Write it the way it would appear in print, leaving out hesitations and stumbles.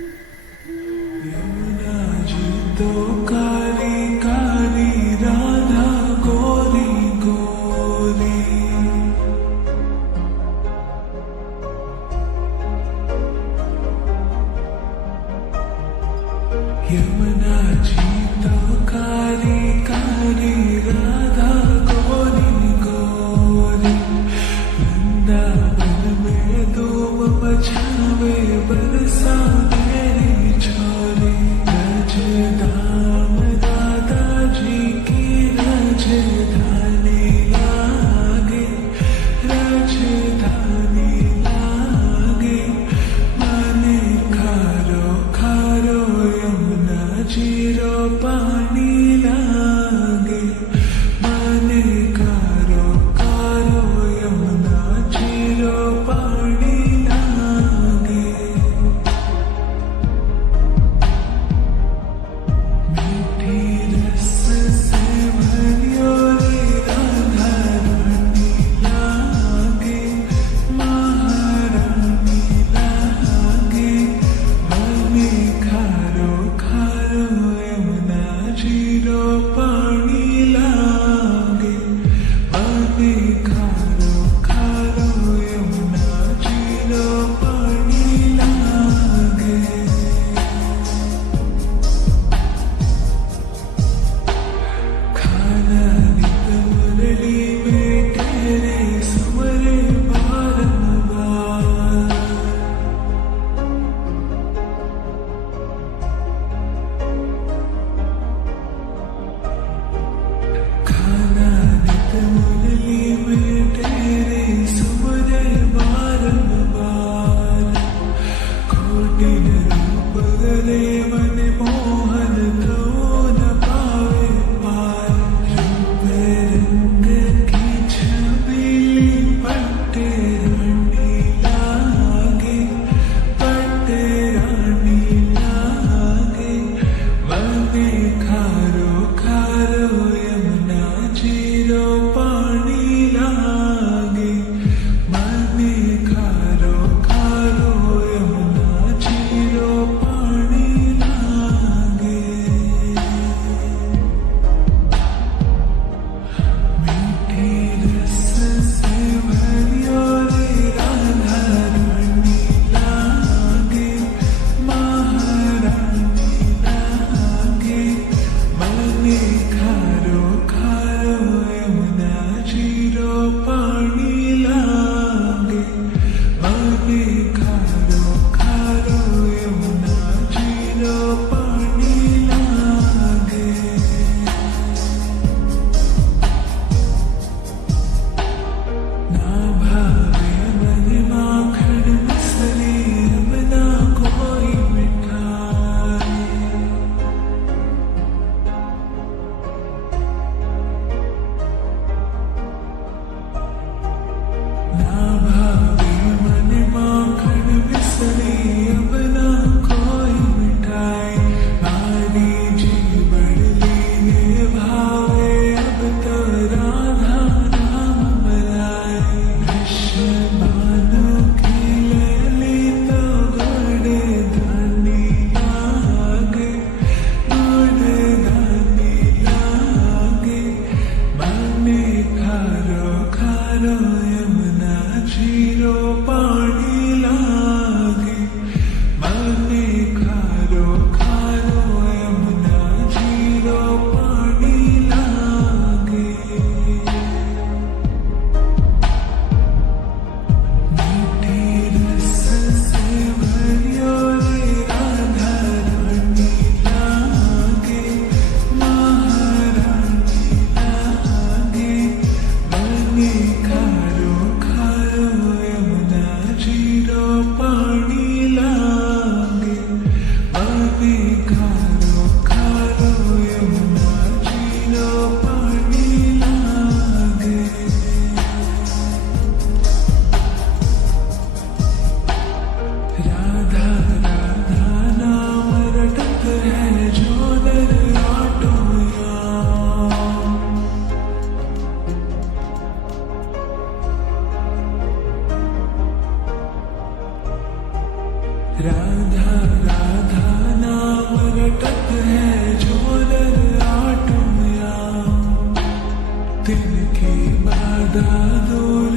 यमुना जी तो काली काली राधा गोरी गोरी। यमुना जी तो काली काली राधा गोरी गोरी। वृंदावन में धूम मचावे बरसा मेरी छोरी। रजधाम दादा जी की राजधानी लागे, राजधानी लागे। माने खारो खारो यमुना जीरो पानी लागे। माने खारो खारो यमुना जीरो पानी लागे। मीठी रस से भरियो रे राधा रानी लागे, महारानी लागे। बने खारो खारो यमुना जीरो पानी लागे। बने खारो खारो यमुना जीरो पानी लागे। खाना नित मुरली में तेरे सुमरे बारंबार। खाना नित मुरली में तेरे सुमरे बारंबार। कोटिन रूप गले मन मोहन तो न पावे पार। रूप रंग की छबीली पट्टे रानी लागे, पट्टे रानी लागे। बने खारो खारो यमुना जीरो पानी लागे। बने खारो खारो यमुना जीरो पानी लागे। मीठी रस से भरियो रे राधा रानी लागे, महारानी लागे। बने खारो खारो यमुना जीरो पानी लागे। बने खारो खारो यमुना जीरो पानी लागे। ना भावे मन माखन मिसरी अब ना कोई मिठाई। ना भावे मन माखन मिसरी अब ना कोई मिठाई। बारी जी बड़ली ने भावे अब तो राधा नाम बलाए। विश्वमानो की लैली तो गोड़े धानी लागे, गोड़े धानी लागे। बने खारो खारो यमुना जीरो पानी लागे। बने खारो खारो यमुना जीरो पानी लागे। मीठी रस से भरियो रे राधा रानी लागे, महारानी लागे। बने खारो खारो यमुना जीरो पानी लागे। बने खारो खारो यमुना जीरो पानी लागे। राधा राधा नाम रटत है जो नर आटोया। राधा राधा नाम रटत है जो नर आटुया तिनकी बाधा दूर